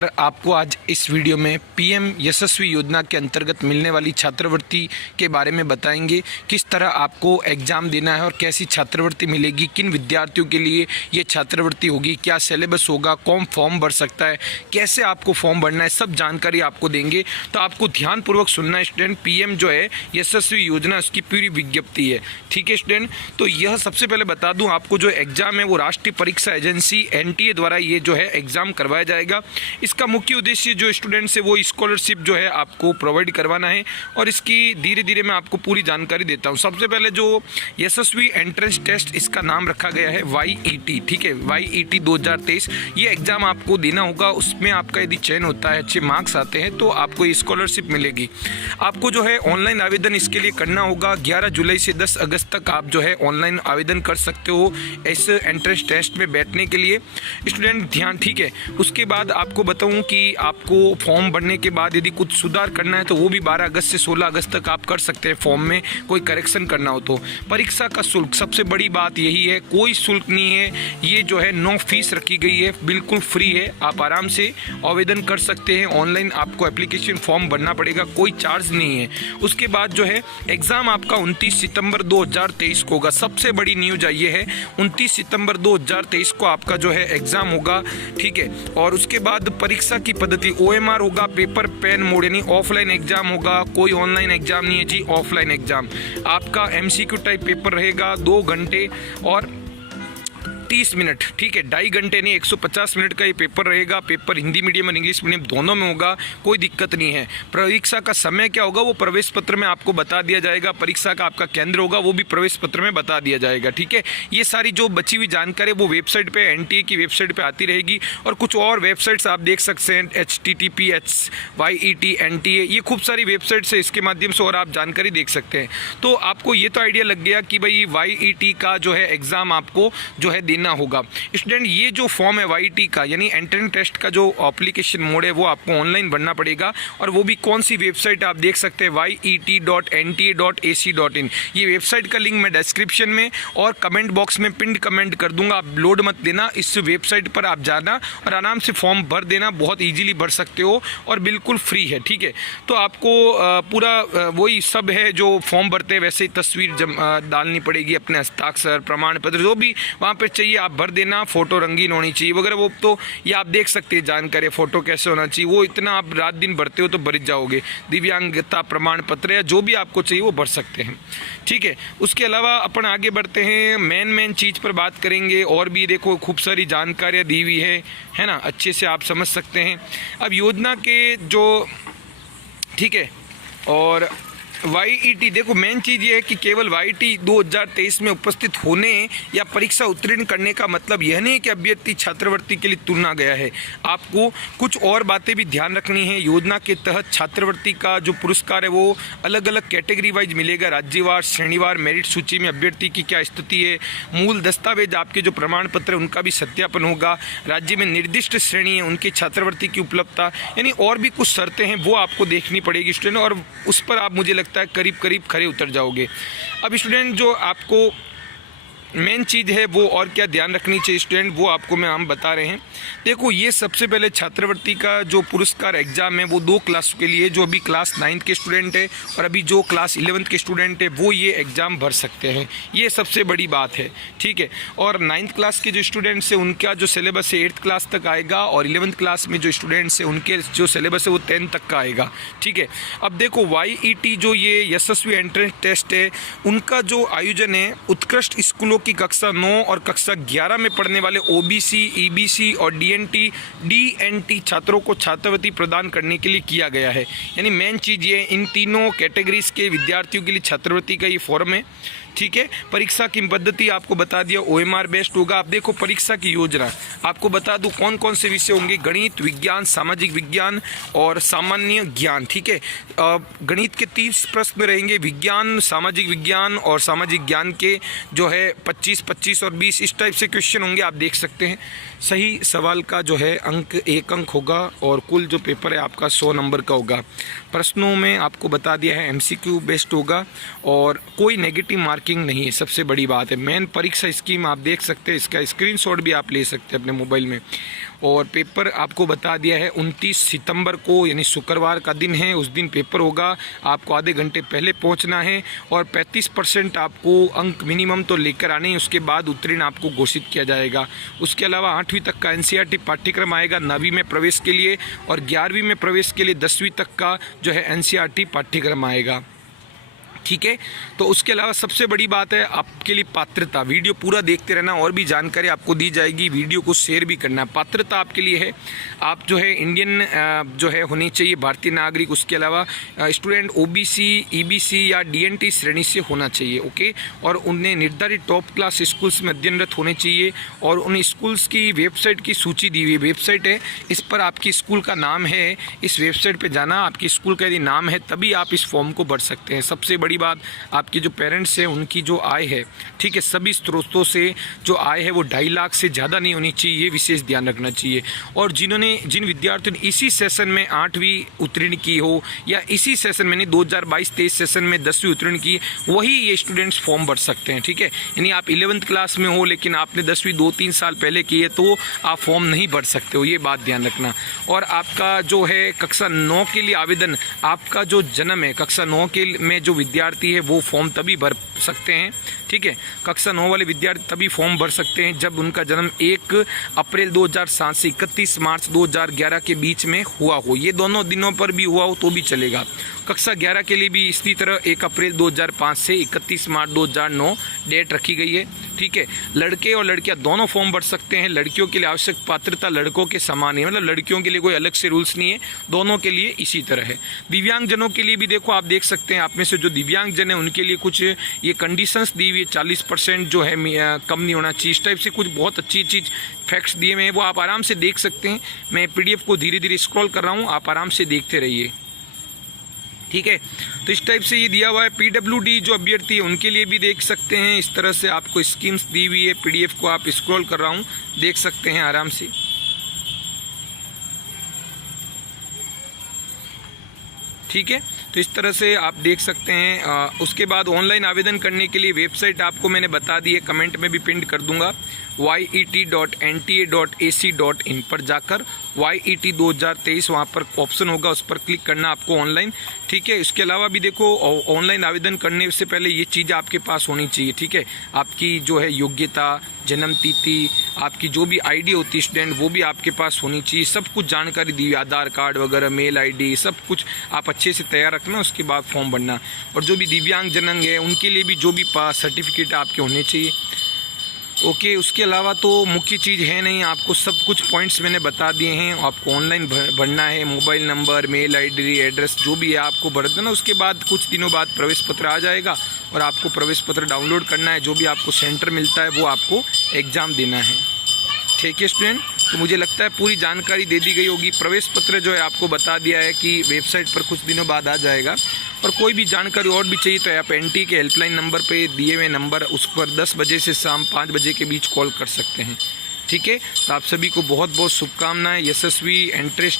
आपको आज इस वीडियो में पीएम यशस्वी योजना के अंतर्गत मिलने वाली छात्रवृत्ति के बारे में बताएंगे। किस तरह आपको एग्ज़ाम देना है और कैसी छात्रवृत्ति मिलेगी, किन विद्यार्थियों के लिए ये छात्रवृत्ति होगी, क्या सिलेबस होगा, कौन फॉर्म भर सकता है, कैसे आपको फॉर्म भरना है, सब जानकारी आपको देंगे। तो आपको ध्यानपूर्वक सुनना है स्टूडेंट। पीएम जो है यशस्वी योजना, उसकी पूरी विज्ञप्ति है। ठीक है स्टूडेंट, तो यह सबसे पहले बता दूँ आपको, जो एग्ज़ाम है वो राष्ट्रीय परीक्षा एजेंसी NTA द्वारा ये जो है एग्ज़ाम करवाया जाएगा। इसका मुख्य उद्देश्य जो स्टूडेंट्स है वो स्कॉलरशिप जो है आपको प्रोवाइड करवाना है, और इसकी धीरे धीरे मैं आपको पूरी जानकारी देता हूँ। सबसे पहले जो यशस्वी एंट्रेंस टेस्ट, इसका नाम रखा गया है YET। ठीक है, YET 2023 ये एग्ज़ाम आपको देना होगा। उसमें आपका यदि चयन होता है, अच्छे मार्क्स आते हैं, तो आपको ये स्कॉलरशिप मिलेगी। आपको जो है ऑनलाइन आवेदन इसके लिए करना होगा। 11 जुलाई से 10 अगस्त तक आप जो है ऑनलाइन आवेदन कर सकते हो इस एंट्रेंस टेस्ट में बैठने के लिए स्टूडेंट। ध्यान, ठीक है। उसके बाद आपको बताऊं कि आपको फॉर्म भरने के बाद यदि कुछ सुधार करना है तो वो भी 12 अगस्त से 16 अगस्त तक आप कर सकते हैं। फॉर्म में कोई करेक्शन करना हो तो। परीक्षा का शुल्क, सबसे बड़ी बात यही है, कोई शुल्क नहीं है। ये जो है नो फीस रखी गई है, बिल्कुल फ्री है। आप आराम से आवेदन कर सकते हैं। ऑनलाइन आपको एप्लीकेशन फॉर्म भरना पड़ेगा, कोई चार्ज नहीं है। उसके बाद जो है एग्ज़ाम आपका 29 सितंबर 2023 को होगा। सबसे बड़ी न्यूज ये है, 29 सितंबर 2023 को आपका जो है एग्ज़ाम होगा। ठीक है, और उसके बाद परीक्षा की पद्धति OMR होगा, पेपर पेन मोड, यानी ऑफलाइन एग्जाम होगा। कोई ऑनलाइन एग्जाम नहीं है जी, ऑफलाइन एग्जाम। आपका MCQ टाइप पेपर रहेगा, 2 घंटे और 30 मिनट। ठीक है, 2.5 घंटे नहीं, 150 मिनट का ये पेपर रहेगा। पेपर हिंदी मीडियम और इंग्लिश मीडियम दोनों में होगा, कोई दिक्कत नहीं है। परीक्षा का समय क्या होगा वो प्रवेश पत्र में आपको बता दिया जाएगा। परीक्षा का आपका केंद्र होगा वो भी प्रवेश पत्र में बता दिया जाएगा। ठीक है, ये सारी जो बची हुई जानकारी वो वेबसाइट पे, NTA की वेबसाइट पे आती रहेगी। और कुछ और वेबसाइट्स आप देख सकते हैं, HTTPS YET NTA, ये खूब सारी वेबसाइट्स है, इसके माध्यम से और आप जानकारी देख सकते हैं। तो आपको ये तो आइडिया लग गया कि भाई YET का जो है एग्ज़ाम आपको जो है ना होगा। स्टूडेंट, ये जो फॉर्म है YET का, यानी एंट्रेंस टेस्ट का जो एप्लीकेशन मोड है वो आपको ऑनलाइन भरना पड़ेगा। और वो भी कौन सी वेबसाइट आप देख सकते हैं, YET.NTA.AC.in। ये वेबसाइट का लिंक मैं डिस्क्रिप्शन में और कमेंट बॉक्स में पिन कमेंट कर दूंगा। आप लोड मत देना, इस वेबसाइट पर आप जाना और आराम से फॉर्म भर देना। बहुत ईजिली भर सकते हो और बिल्कुल फ्री है। ठीक है, तो आपको पूरा वही सब है जो फॉर्म भरते हैं वैसे ही तस्वीर डालनी पड़ेगी, अपने हस्ताक्षर, प्रमाण पत्र जो भी वहाँ पर चाहिए आप भर देना। फोटो रंगीन होनी चाहिए वगैरह, वो तो ये आप देख सकते हैं जानकारी। फोटो कैसे होना चाहिए वो इतना आप रात दिन भरते हो तो भर जाओगे। दिव्यांगता प्रमाण पत्र या जो भी आपको चाहिए वो भर सकते हैं। ठीक है, उसके अलावा अपन आगे बढ़ते हैं, मेन चीज़ पर बात करेंगे। और भी देखो खूब सारी जानकारियाँ दी हुई है ना, अच्छे से आप समझ सकते हैं। अब योजना के जो, ठीक है, और YET देखो, मेन चीज़ ये है कि केवल YET 2023 में उपस्थित होने या परीक्षा उत्तीर्ण करने का मतलब यह नहीं है कि अभ्यर्थी छात्रवृत्ति के लिए चुना गया है। आपको कुछ और बातें भी ध्यान रखनी है। योजना के तहत छात्रवृत्ति का जो पुरस्कार है वो अलग अलग कैटेगरी वाइज मिलेगा, राज्यवार, श्रेणीवार। मेरिट सूची में अभ्यर्थी की क्या स्थिति है, मूल दस्तावेज आपके जो प्रमाण पत्र है उनका भी सत्यापन होगा। राज्य में निर्दिष्ट श्रेणी है उनकी छात्रवृत्ति की उपलब्धता, यानी और भी कुछ शर्तें हैं वो आपको देखनी पड़ेगी स्टूडेंट, और उस पर आप मुझे लगता है करीब करीब खरे उतर जाओगे। अब स्टूडेंट, जो आपको मेन चीज़ है वो और क्या ध्यान रखनी चाहिए स्टूडेंट, वो आपको हम बता रहे हैं। देखो, ये सबसे पहले छात्रवृत्ति का जो पुरस्कार एग्जाम है वो 2 क्लास के लिए, जो अभी क्लास 9 के स्टूडेंट है और अभी जो क्लास 11 के स्टूडेंट है वो ये एग्ज़ाम भर सकते हैं। ये सबसे बड़ी बात है। ठीक है, और 9th क्लास के जो स्टूडेंट्स है उनका जो सिलेबस है 8th क्लास तक आएगा, और 11th क्लास में जो स्टूडेंट्स है उनके जो सिलेबस है वो 10th तक का आएगा। ठीक है, अब देखो YET जो ये यशस्वी एंट्रेंस टेस्ट है उनका जो आयोजन है उत्कृष्ट स्कूलों की कक्षा 9 और कक्षा 11 में पढ़ने वाले OBC, EBC और DNT छात्रों को छात्रवृत्ति प्रदान करने के लिए किया गया है। यानी मेन चीज़ ये, इन तीनों कैटेगरीज के विद्यार्थियों के लिए छात्रवृत्ति का ये फॉर्म है। ठीक है, परीक्षा की पद्धति आपको बता दिया, OMR बेस्ड होगा। आप देखो परीक्षा की योजना आपको बता दूं कौन कौन से विषय होंगे, गणित, विज्ञान, सामाजिक विज्ञान और सामान्य ज्ञान। ठीक है, गणित के 30 प्रश्न रहेंगे, विज्ञान, सामाजिक विज्ञान और सामाजिक ज्ञान के जो है 25, 25 और 20 इस टाइप से क्वेश्चन होंगे, आप देख सकते हैं। सही सवाल का जो है अंक 1 अंक होगा और कुल जो पेपर है आपका 100 नंबर का होगा। प्रश्नों में आपको बता दिया है MCQ बेस्ड होगा और कोई नेगेटिव मार्किंग नहीं है, सबसे बड़ी बात है। मेन परीक्षा स्कीम आप देख सकते हैं, इसका स्क्रीनशॉट भी आप ले सकते हैं अपने मोबाइल में। और पेपर आपको बता दिया है 29 सितंबर को, यानी शुक्रवार का दिन है, उस दिन पेपर होगा। आपको आधे घंटे पहले पहुंचना है और 35% आपको अंक मिनिमम तो लेकर आने हैं, उसके बाद उत्तीर्ण आपको घोषित किया जाएगा। उसके अलावा 8वीं तक का NCERT पाठ्यक्रम आएगा 9वीं में प्रवेश के लिए, और 11वीं में प्रवेश के लिए 10वीं तक का जो है NCERT पाठ्यक्रम आएगा। ठीक है, तो उसके अलावा सबसे बड़ी बात है आपके लिए पात्रता। वीडियो पूरा देखते रहना, और भी जानकारी आपको दी जाएगी, वीडियो को शेयर भी करना। पात्रता आपके लिए है, आप जो है इंडियन जो है होनी चाहिए, भारतीय नागरिक। उसके अलावा स्टूडेंट OBC, EBC या DNT श्रेणी से होना चाहिए। ओके, और उन्हें निर्धारित टॉप क्लास स्कूल्स में अध्ययनरत होने चाहिए, और उन स्कूल्स की वेबसाइट की सूची दी हुई वेबसाइट है, इस पर आपकी स्कूल का नाम है, इस वेबसाइट पर जाना, आपकी स्कूल का यदि नाम है तभी आप इस फॉर्म को भर सकते हैं। सबसे बड़ी बात, आपके जो पेरेंट्स हैं उनकी जो आय है, ठीक है, सभी स्रोतों से जो आय है वो 2.5 लाख से ज़्यादा नहीं होनी चाहिए, ये विशेष ध्यान रखना चाहिए। और जिन विद्यार्थियों ने इसी सेशन में 8वीं उत्तीर्ण की हो, या इसी सेशन में 2022-23 सेशन में 10वीं उत्तीर्ण की, वही ये स्टूडेंट्स फॉर्म भर सकते हैं। ठीक है, यानी आप 11th क्लास में हो लेकिन आपने 10वीं 2-3 साल पहले की है तो आप फॉर्म नहीं भर सकते हो, ये बात ध्यान रखना। और आपका जो है कक्षा 9 के लिए आवेदन, आपका जो जन्म है कक्षा 9 के में जो विद्यार्थी है वो फॉर्म तभी भर सकते हैं। ठीक है, कक्षा 9 वाले विद्यार्थी तभी फॉर्म भर सकते हैं जब उनका जन्म 1 अप्रैल 2007 से 31 मार्च 2011 के बीच में हुआ हो। ये दोनों दिनों पर भी हुआ हो तो भी चलेगा। कक्षा 11 के लिए भी इसी तरह 1 अप्रैल 2005 से 31 मार्च 2009 डेट रखी गई है। ठीक है, लड़के और लड़कियां दोनों फॉर्म भर सकते हैं। लड़कियों के लिए आवश्यक पात्रता लड़कों के समान है, मतलब लड़कियों के लिए कोई अलग से रूल्स नहीं है, दोनों के लिए इसी तरह है। दिव्यांगजनों के लिए भी देखो, आप देख सकते हैं, आप में से जो दिव्यांगजन है उनके लिए कुछ ये कंडीशंस दी हुई है, 40% जो है कम नहीं होना चाहिए, इस टाइप से कुछ बहुत अच्छी चीज़ फैक्ट्स दिए हुए हैं, वो आप आराम से देख सकते हैं। मैं PDF को धीरे धीरे स्क्रॉल कर रहा हूँ, आप आराम से देखते रहिए। ठीक है, तो इस टाइप से ये दिया हुआ है। PWD जो अभ्यर्थी है उनके लिए भी देख सकते हैं, इस तरह से आपको स्कीम्स दी हुई है। PDF को आप स्क्रॉल कर रहा हूँ, देख सकते हैं आराम से। ठीक है, तो इस तरह से आप देख सकते हैं। उसके बाद ऑनलाइन आवेदन करने के लिए वेबसाइट आपको मैंने बता दी है, कमेंट में भी पिन कर दूंगा, yet.nta.ac.in पर जाकर YET 2023 वहाँ पर ऑप्शन होगा, उस पर क्लिक करना आपको ऑनलाइन। ठीक है, इसके अलावा भी देखो, ऑनलाइन आवेदन करने से पहले ये चीज़ आपके पास होनी चाहिए। ठीक है, आपकी जो है योग्यता, जन्म तिथि, आपकी जो भी ID होती है स्टूडेंट, वो भी आपके पास होनी चाहिए। सब कुछ जानकारी दी हुई, आधार कार्ड वगैरह, मेल ID, सब कुछ आप अच्छे से तैयार रखना, उसके बाद फॉर्म भरना। और जो भी दिव्यांगजन है उनके लिए भी जो भी सर्टिफिकेट आपके होने चाहिए। ओके, उसके अलावा तो मुख्य चीज़ है नहीं, आपको सब कुछ पॉइंट्स मैंने बता दिए हैं। आपको ऑनलाइन भरना है, mobile number, mail ID, address जो भी है आपको भर देना। उसके बाद कुछ दिनों बाद प्रवेश पत्र आ जाएगा और आपको प्रवेश पत्र डाउनलोड करना है। जो भी आपको सेंटर मिलता है वो आपको एग्ज़ाम देना है। ठीक है स्टूडेंट, तो मुझे लगता है पूरी जानकारी दे दी गई होगी। प्रवेश पत्र जो है आपको बता दिया है कि वेबसाइट पर कुछ दिनों बाद आ जाएगा। और कोई भी जानकारी और भी चाहिए तो आप NTA के हेल्पलाइन नंबर पे दिए हुए नंबर, उस पर 10 बजे से शाम 5 बजे के बीच कॉल कर सकते हैं। ठीक है, तो आप सभी को बहुत बहुत शुभकामनाएं। यशस्वी एंट्रेंस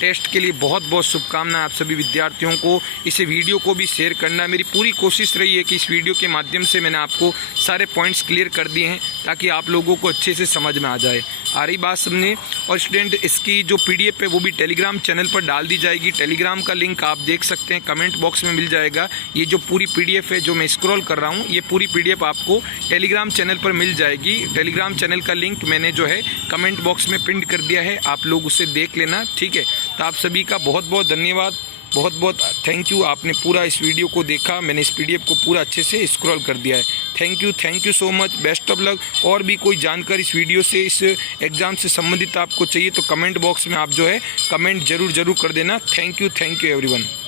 टेस्ट के लिए बहुत बहुत शुभकामनाएं आप सभी विद्यार्थियों को। इसे वीडियो को भी शेयर करना, मेरी पूरी कोशिश रही है कि इस वीडियो के माध्यम से मैंने आपको सारे पॉइंट्स क्लियर कर दिए हैं ताकि आप लोगों को अच्छे से समझ में आ जाए। आ रही बात समझे। और स्टूडेंट, इसकी जो PDF है वो भी टेलीग्राम चैनल पर डाल दी जाएगी। टेलीग्राम का लिंक आप देख सकते हैं, कमेंट बॉक्स में मिल जाएगा। ये जो पूरी PDF है जो मैं स्क्रॉल कर रहा हूँ, ये पूरी PDF आपको टेलीग्राम चैनल पर मिल जाएगी। टेलीग्राम चैनल का लिंक मैंने जो है कमेंट बॉक्स में पिन कर दिया है, आप लोग उसे देख लेना। ठीक है, तो आप सभी का बहुत बहुत धन्यवाद, बहुत बहुत थैंक यू। आपने पूरा इस वीडियो को देखा, मैंने इस PDF को पूरा अच्छे से स्क्रॉल कर दिया है। Thank you so much, best of luck. और भी कोई जानकारी इस वीडियो से, इस एग्ज़ाम से संबंधित आपको चाहिए तो कमेंट बॉक्स में आप जो है कमेंट जरूर कर देना। Thank you everyone.